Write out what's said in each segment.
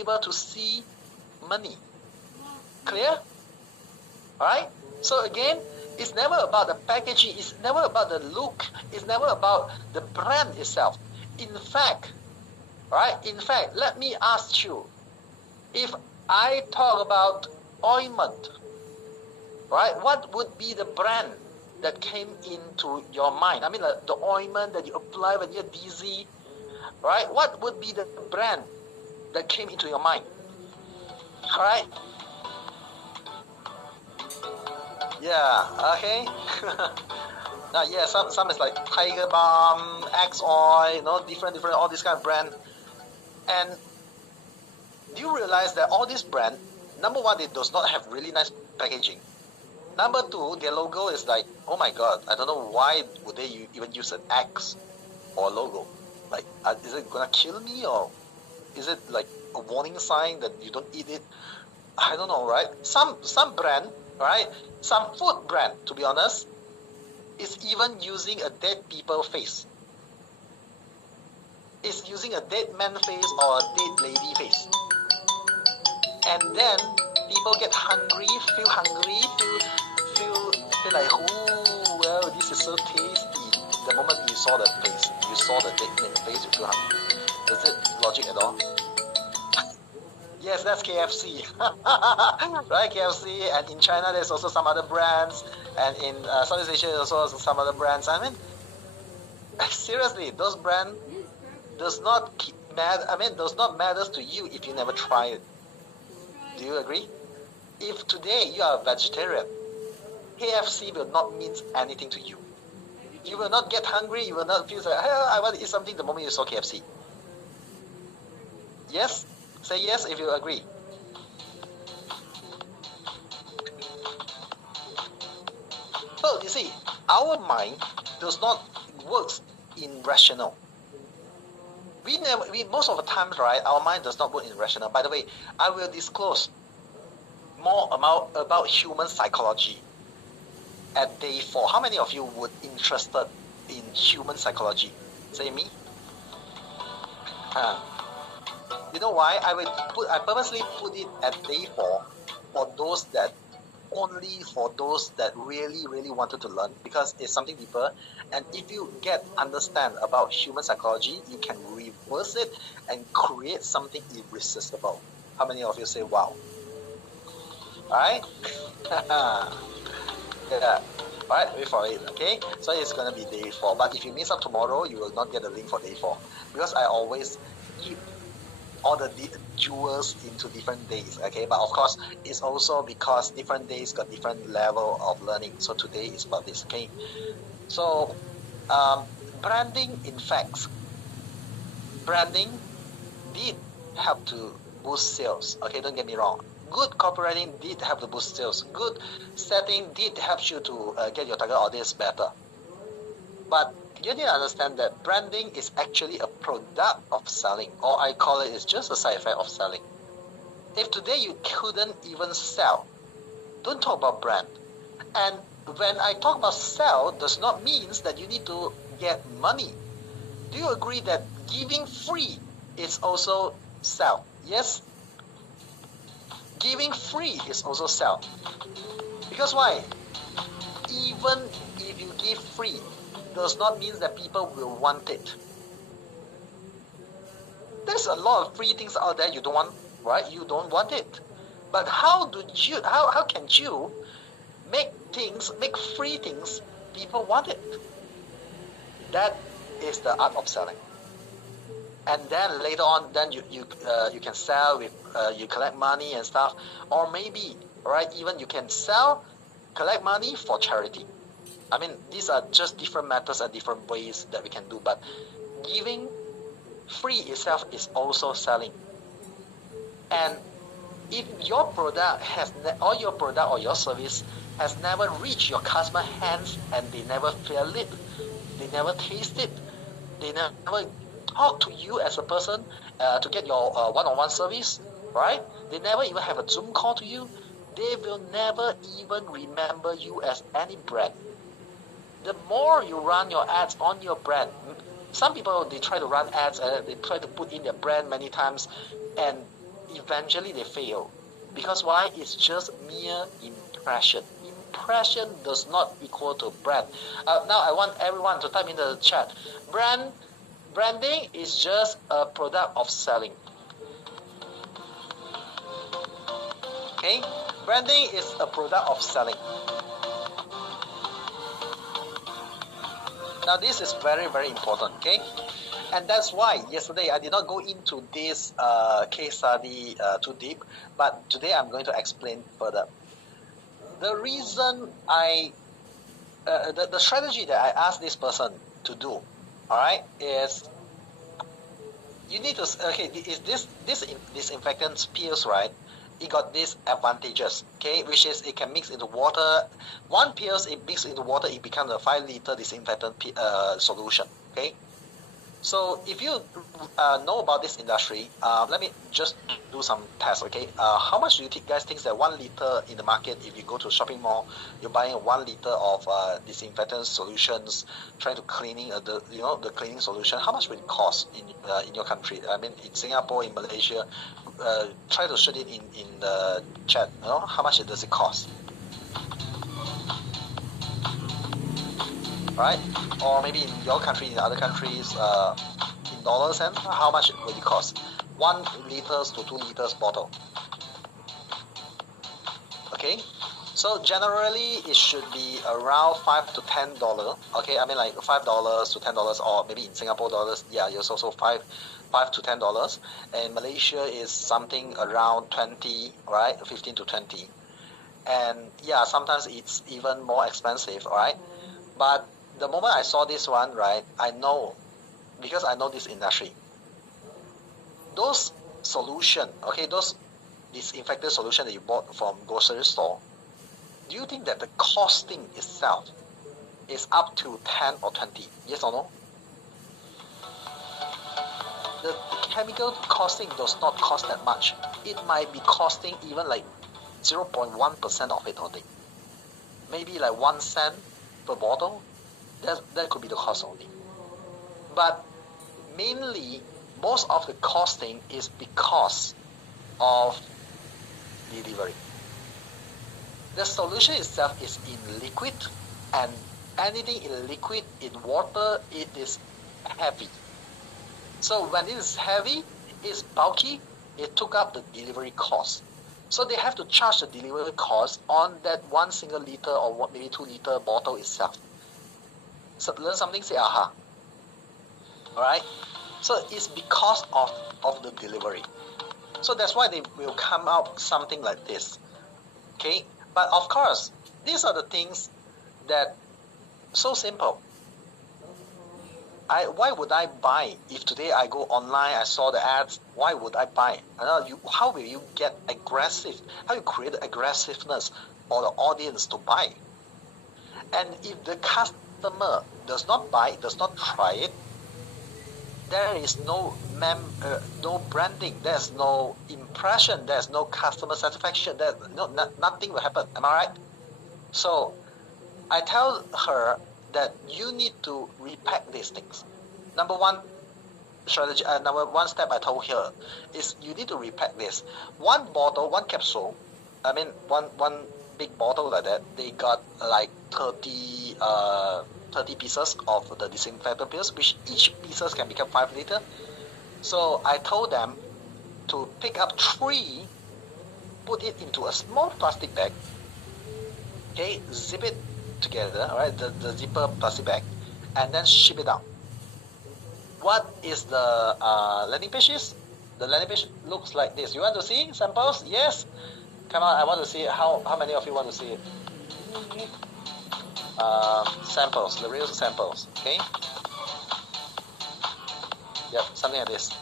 able to see money. Clear? Alright? So again, it's never about the packaging, it's never about the look, it's never about the brand itself. In fact, let me ask you, if I talk about ointment, right, what would be the brand that came into your mind? I mean, like the ointment that you apply when you're dizzy, right? What would be the brand that came into your mind? Alright? Yeah, okay. Yeah, some is like Tiger Balm, Axe Oil, different, all this kind of brand. And do you realize that all this brand, number one, it does not have really nice packaging. Number two, their logo is like, oh my god, I don't know why would they even use an X or a logo. Like, is it gonna kill me, or is it like a warning sign that you don't eat it? I don't know, right? Some brand, right? Some food brand, to be honest, is even using a dead people face. It's using a dead man face or a dead lady face. And then people get hungry, feel like, oh, well, this is so tasty. The moment you saw the face, you saw the dead man face, you feel hungry. Does it logic at all? Yes, that's KFC. Right, KFC. And in China, there's also some other brands. And in Southeast Asia, there's also some other brands. I mean, seriously, those brands does not matter to you if you never try it. Do you agree? If today you are a vegetarian, KFC will not mean anything to you. You will not get hungry. You will not feel like, hey, I want to eat something the moment you saw KFC. Yes? Say yes if you agree. So you see, our mind does not work in rational. We most of the times, right, our mind does not work in rational. By the way, I will disclose more about human psychology at day 4. How many of you would interested in human psychology? Say me. You know why? I purposely put it at day 4 for those that really wanted to learn, because it's something deeper. And if you understand about human psychology, you can reverse it and create something irresistible. How many of you say wow? Alright? Yeah. Alright, wait for it, okay? So it's gonna be day 4. But if you miss out tomorrow, you will not get a link for day 4. Because I always keep all the jewels into different days, okay? But of course, it's also because different days got different level of learning. So today is about this, okay? So, branding, in fact, branding did help to boost sales, okay? Don't get me wrong. Good copywriting did help to boost sales. Good setting did help you to get your target audience better. But you need to understand that branding is actually a product of selling, or I call it is just a side effect of selling. If today you couldn't even sell, don't talk about brand. And when I talk about sell, does not mean that you need to get money. Do you agree that giving free is also sell? Yes? Giving free is also sell. Because why? Even if you give free, does not mean that people will want it. There's a lot of free things out there you don't want, right? You don't want it. But how can you make free things people want it? That is the art of selling. And then later on, then you can sell with you collect money and stuff, or maybe, right, even you can sell, collect money for charity. I mean, these are just different methods and different ways that we can do. But giving free itself is also selling. And if your product or your service has never reached your customer hands, and they never feel it, they never taste it, they never talk to you as a person to get your one-on-one service, right? They never even have a Zoom call to you. They will never even remember you as any brand. The more you run your ads on your brand, some people, they try to run ads and they try to put in their brand many times, and eventually they fail. Because why? It's just mere impression. Impression does not equal to brand. Now I want everyone to type in the chat. Branding is just a product of selling. Okay? Branding is a product of selling. Now this is very, very important, okay? And that's why yesterday I did not go into this case study too deep, but today I'm going to explain further. The reason the strategy that I asked this person to do, all right, is you need to, okay, is this disinfectant pills, right? It got these advantages, okay, which is it can mix into water. One pills, it mixes into water, it becomes a 5-liter disinfectant solution, okay? So if you know about this industry, let me just do some tests, okay? How much do you guys think that 1 liter in the market, if you go to a shopping mall, you're buying 1 liter of disinfectant solutions, trying to cleaning the cleaning solution, how much will it cost in your country? I mean, in Singapore, in Malaysia, try to shoot it in the chat. How much does it cost? Right? Or maybe in your country, in other countries, in dollars, and how much will it cost? 1 liters to 2 liters bottle. Okay, so generally it should be around $5 to $10. Okay, I mean like $5 to $10, or maybe in Singapore dollars, yeah, it's also $5 to $10. And Malaysia is something around 20, right? 15 to 20. And yeah, sometimes it's even more expensive, all right? But the moment I saw this one, right, I know, because I know this industry, those solution, okay, those disinfectant solution that you bought from grocery store, do you think that the costing itself is up to 10 or 20? Yes or no? The chemical costing does not cost that much. It might be costing even like 0.1% of it only. Maybe like 1 cent per bottle. That could be the cost only. But mainly, most of the costing is because of delivery. The solution itself is in liquid, and anything in liquid, in water, it is heavy. So when it is heavy, it's bulky, it took up the delivery cost. So they have to charge the delivery cost on that 1 single liter or maybe 2 liter bottle itself. So learn something, say aha. Alright? So it's because of the delivery. So that's why they will come out something like this. Okay? But of course, these are the things that so simple. Why would I buy? If today I go online, I saw the ads, why would I buy? How will you get aggressive? How you create aggressiveness for the audience to buy? And if the customer does not buy, does not try it, there is no branding, there's no impression, there's no customer satisfaction, nothing will happen. Am I right? So I tell her that you need to repack these things. Number one strategy, number one step I told her is you need to repack this. One bottle, one capsule, I mean one big bottle like that, they got like 30 pieces of the disinfectant pills, which each pieces can become 5 liter. So I told them to pick up 3, put it into a small plastic bag, okay, zip it together, alright, the zipper plastic bag, and then ship it out. What is the landing page is? The landing page looks like this. You want to see samples? Yes. Come on, I want to see how many of you want to see it. Samples, the real samples, okay? Yep, something like this.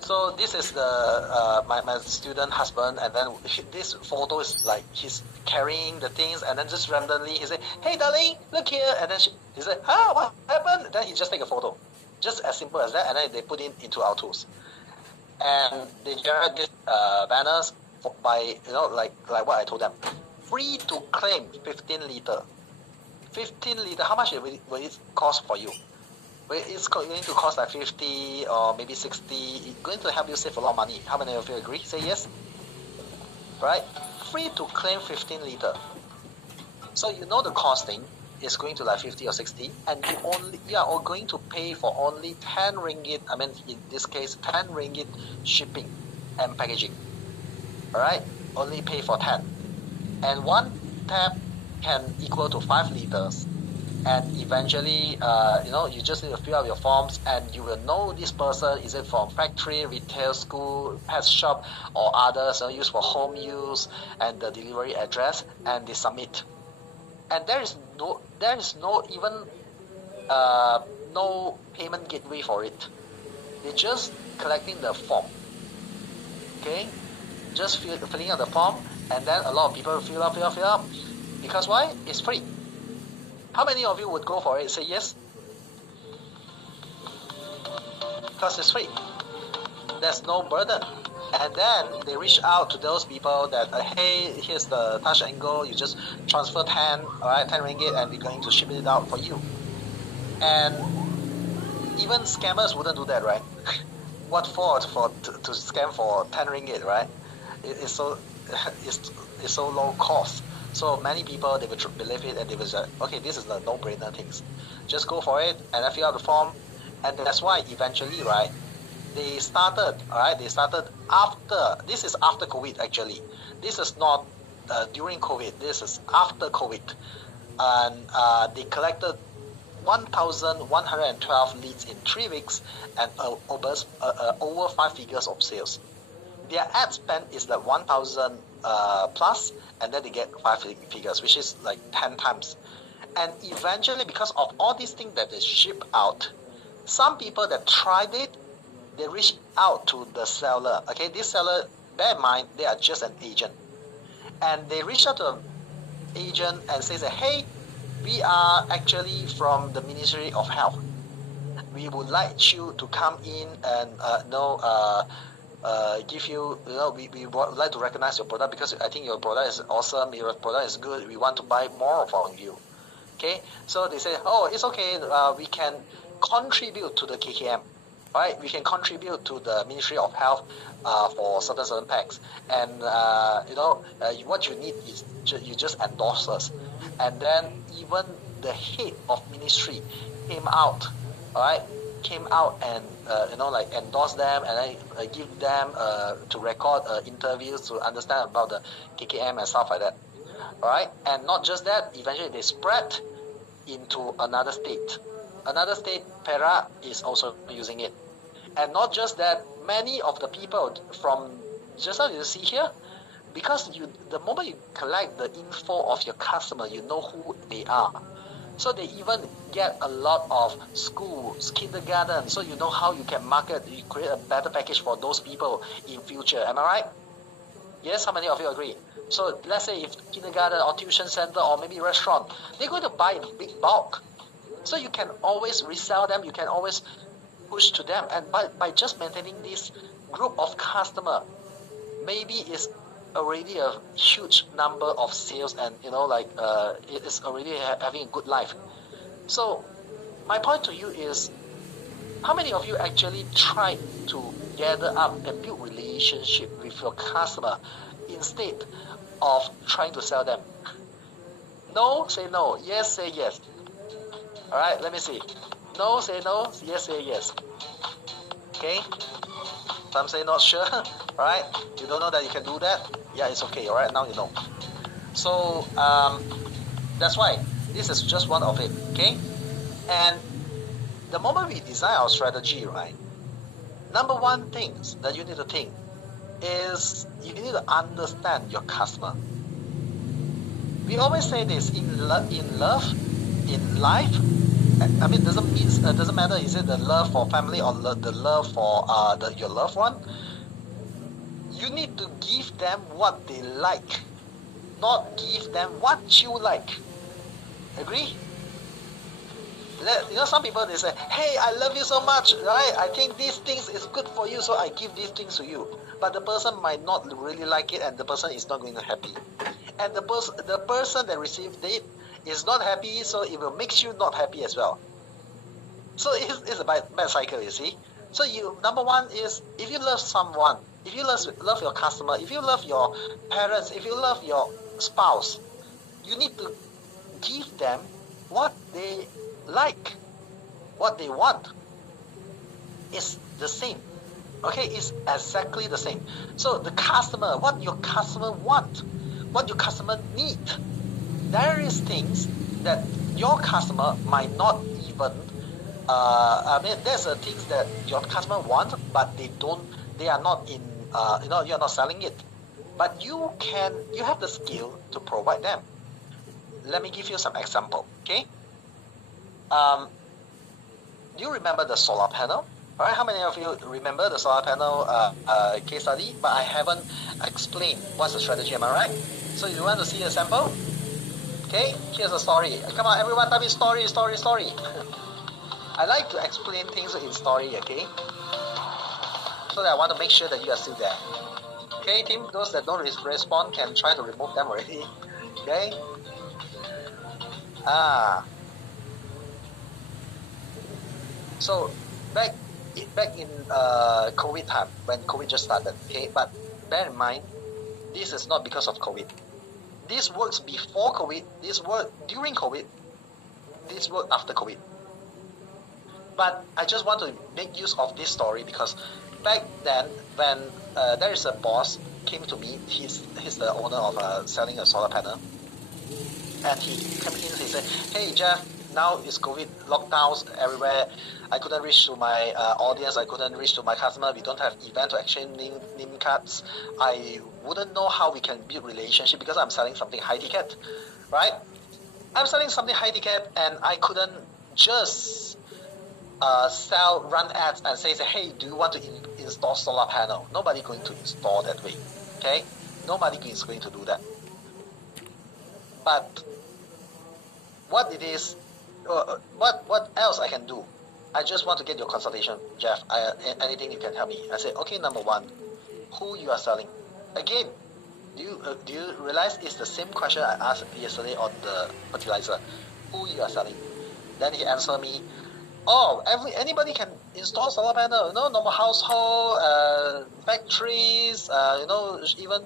So this is the my student husband, and then this photo is like he's carrying the things, and then just randomly he said, "Hey darling, look here," and then he said, "What happened?" Then he just take a photo, just as simple as that, and then they put it into our tools, and they generate these banners by like what I told them, free to claim 15 liter. 15 liter. How much will it cost for you? It's going to cost like 50 or maybe 60. It's going to help you save a lot of money. How many of you agree? Say yes. Right? Free to claim 15 liter. So you know the costing is going to like 50 or 60, and you are going to pay for only 10 ringgit. I mean, in this case, 10 ringgit shipping and packaging. All right, only pay for 10, and one tap can equal to 5 liters. And eventually, you just need to fill out your forms, and you will know this person, is it from factory, retail, school, pet shop, or others, used for home use, and the delivery address, and they submit. And there is no even no payment gateway for it. They're just collecting the form. Okay, just filling out the form, and then a lot of people fill up. Because why? It's free. How many of you would go for it? Say yes. Because it's free. There's no burden. And then they reach out to those people that, hey, here's the touch angle, you just transfer 10, all right, 10 ringgit, and we're going to ship it out for you. And even scammers wouldn't do that, right? What for to scam for 10 ringgit, right? It's so low cost. So many people, they will believe it, and they will say, okay, this is the no-brainer things. Just go for it, and then fill out the form. And that's why eventually, right, they started after, this is after COVID actually. This is not during COVID, this is after COVID. And they collected 1,112 leads in 3 weeks, and over 5 figures of sales. Their ad spend is like 1,000 plus, and then they get 5 figures, which is like 10 times. And eventually, because of all these things that they ship out, some people that tried it, they reach out to the seller. Okay, this seller, bear in mind, they are just an agent. And they reach out to an agent and say that, hey, we are actually from the Ministry of Health. We would like you to come in and give you, we would like to recognize your product because I think your product is awesome, your product is good, we want to buy more from you. Okay, so they say, oh, it's okay, we can contribute to the KKM. Right, we can contribute to the Ministry of Health for certain packs, and what you need is you just endorse us, and then even the head of ministry came out, and endorse them, and then give them to record interviews to understand about the KKM and stuff like that. All right, and not just that, eventually they spread into another state. Another state, Perak, is also using it. And not just that, many of the people from, just as you see here, because the moment you collect the info of your customer, you know who they are. So they even get a lot of schools, kindergarten, so you know how you can market, you create a better package for those people in future. Am I right? Yes, how many of you agree? So let's say if kindergarten or tuition center or maybe restaurant, they're going to buy in big bulk. So you can always resell them, you can always push to them, and by just maintaining this group of customer, maybe it's already a huge number of sales, and it is already having a good life. So my point to you is, how many of you actually tried to gather up and build relationship with your customer instead of trying to sell them? No, say no. Yes, say yes. All right, let me see. No, say no. Yes, say yes. Okay. Some say not sure. All right. You don't know that you can do that. Yeah, it's okay. All right. Now you know. So that's why this is just one of it. Okay. And the moment we design our strategy, right? Number one things that you need to think is you need to understand your customer. We always say this in love, in life. I mean, doesn't matter. Is it the love for family or the love for your loved one? You need to give them what they like, not give them what you like. Agree? Some people, they say, hey, I love you so much, right? I think these things is good for you, so I give these things to you. But the person might not really like it, and the person is not going to happy. And the person that received it is not happy, so it will make you not happy as well. So it's a bad cycle, you see. So number one is, if you love someone, if you love your customer, if you love your parents, if you love your spouse, you need to give them what they like, what they want. It's the same. Okay, it's exactly the same. So the customer, what your customer want, what your customer need, there is things that your customer might not even there's things that your customer want, but they are not in, you're not selling it. But you have the skill to provide them. Let me give you some example, okay? Do you remember the solar panel? All right, how many of you remember the solar panel case study? But I haven't explained what's the strategy, am I right? So you want to see a sample? Okay, here's a story. Come on, everyone, type in story. I like to explain things in story, okay? So that I want to make sure that you are still there. Okay, team, those that don't respond can try to remove them already. Okay? So back in COVID time, when COVID just started, okay? But bear in mind, this is not because of COVID. This works before COVID, this works during COVID, this works after COVID. But I just want to make use of this story because back then, when there is a boss came to me, he's the owner of selling a solar panel, and he came in, he said, "Hey Jeff, now it's COVID, lockdowns everywhere. I couldn't reach to my audience, I couldn't reach to my customer, we don't have event to exchange name cards. I wouldn't know how we can build relationship because I'm selling something high ticket, right? I'm selling something high ticket and I couldn't just run ads and say, hey, do you want to install solar panel? Nobody going to install that way, okay? Nobody is going to do that. But what it is, what else I can do? I just want to get your consultation, Jeff. Anything you can help me? I said, okay, number one, who you are selling? Again, do you realize it's the same question I asked yesterday on the fertilizer? Who you are selling? Then he answered me, oh, anybody can install solar panel. Normal household, factories, even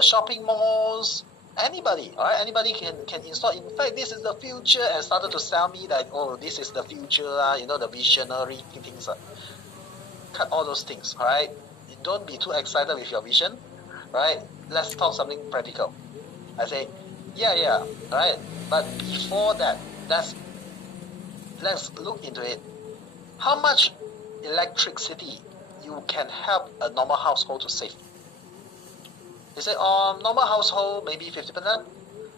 shopping malls. Anybody, all right? Anybody can install. In fact, this is the future, and started to sell me that, oh, this is the future, the visionary things. Cut all those things, all right? Don't be too excited with your vision, right? Let's talk something practical. I say, yeah, all right. But before that, let's look into it. How much electricity you can help a normal household to save? He said, normal household, maybe 50%.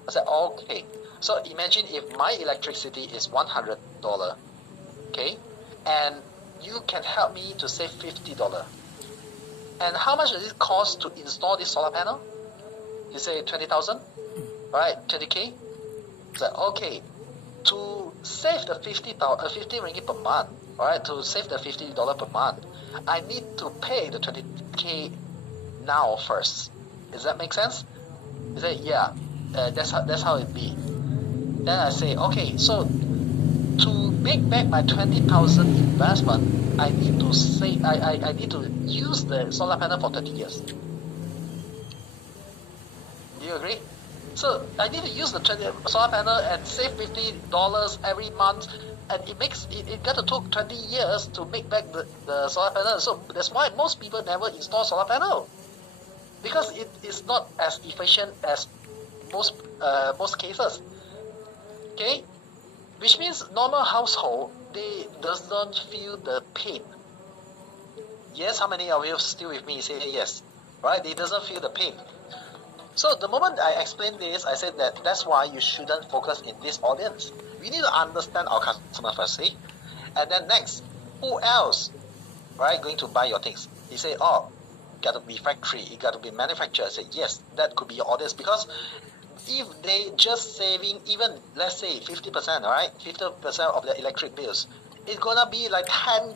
I said, okay. So imagine if my electricity is $100, okay? And you can help me to save $50. And how much does it cost to install this solar panel? He said, 20,000, right? 20K? I said, okay. To save the 50 ringgit per month, right? To save the $50 per month, I need to pay the 20K now first. Does that make sense? He said, yeah, that's how it be. Then I say, okay, so to make back my 20,000 investment, I need to save. I need to use the solar panel for 30 years. Do you agree? So I need to use the solar panel and save $50 every month, and it got to take 20 years to make back the solar panel. So that's why most people never install solar panel, because it is not as efficient as most cases. Okay, which means normal household, they does not feel the pain. Yes, how many of you still with me? Say yes, right? They doesn't feel the pain. So the moment I explained this, I said that's why you shouldn't focus in this audience. We need to understand our customer firstly, and then next, who else, right, going to buy your things? He said, oh, got to be factory, it got to be manufacturer. I said, yes, that could be your audience, because if they just saving even, let's say 50%, all right, 50% of the electric bills, it's gonna be like 10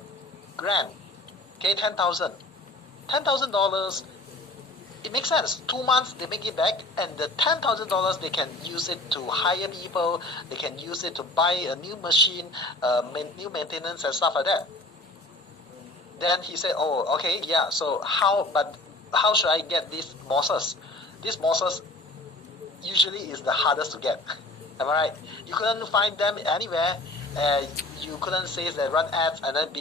grand, okay, $10,000. it makes sense. 2 months they make it back, and the $10,000 they can use it to hire people. They can use it to buy a new machine, new maintenance and stuff like that. Then he said, "Oh, okay, yeah. So how should I get these bosses? These bosses usually is the hardest to get. Am I right? You couldn't find them anywhere. You couldn't say that run ads and then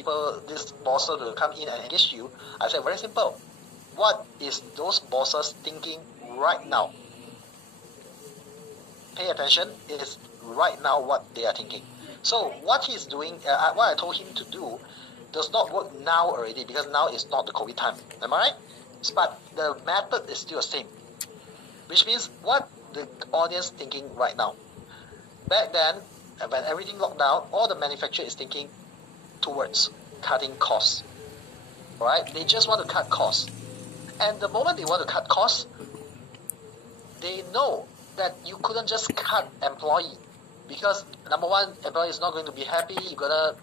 this bosses will come in and engage you." I said, very simple. What is those bosses thinking right now? Pay attention. Is right now what they are thinking. So what he's doing, what I told him to do, does not work now already, because now is not the COVID time. Am I right? But the method is still the same. Which means what the audience thinking right now. Back then, when everything locked down, all the manufacturer is thinking towards cutting costs. Alright? They just want to cut costs. And the moment they want to cut costs, they know that you couldn't just cut employee. Because number one, employee is not going to be happy. You're gonna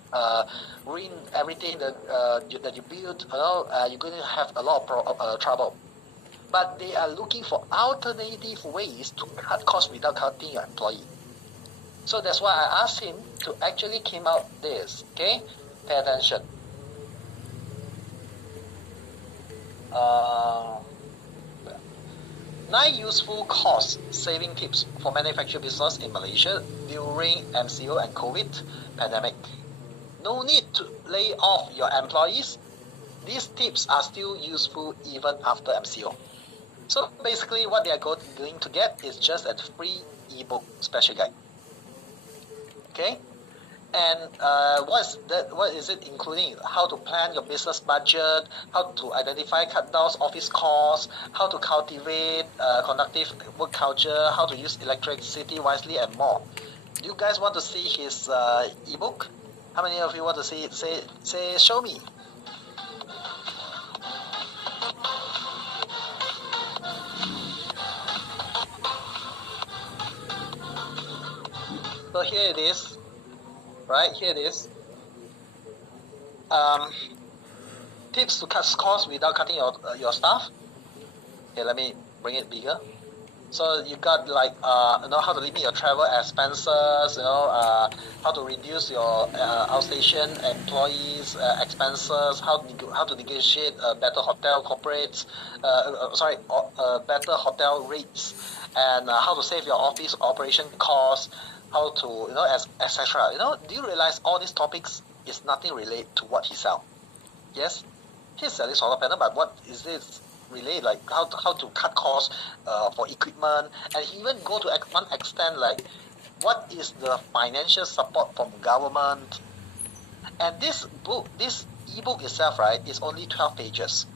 ruin everything that you built. You're going to have a lot of trouble. But they are looking for alternative ways to cut costs without cutting your employee. So that's why I asked him to actually came out this. Okay, pay attention. 9 useful cost saving tips for manufacturing business in Malaysia during MCO and COVID pandemic. No need to lay off your employees. These tips are still useful even after MCO. So basically what they are going to get is just a free ebook special guide. Okay? And what is it including? How to plan your business budget, how to identify cut down office costs, how to cultivate conductive work culture, how to use electricity wisely, and more. Do you guys want to see his ebook? How many of you want to see it? Say show me. So here it is. Right, here it is. Tips to cut costs without cutting your staff. Okay, let me bring it bigger. So you got like how to limit your travel expenses. How to reduce your outstation employees expenses. How to negotiate better hotel corporates. Better hotel rates, and how to save your office operation costs. How to, etc. Do you realize all these topics is nothing related to what he sell? Yes, he's selling solar panel, but what is this related? Like how to cut costs for equipment, and he even go to one extent like what is the financial support from government. And this ebook itself, right, is only 12 pages.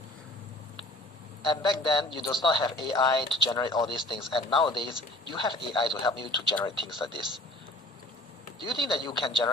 And back then, you does not have AI to generate all these things. And nowadays, you have AI to help you to generate things like this. Do you think that you can generate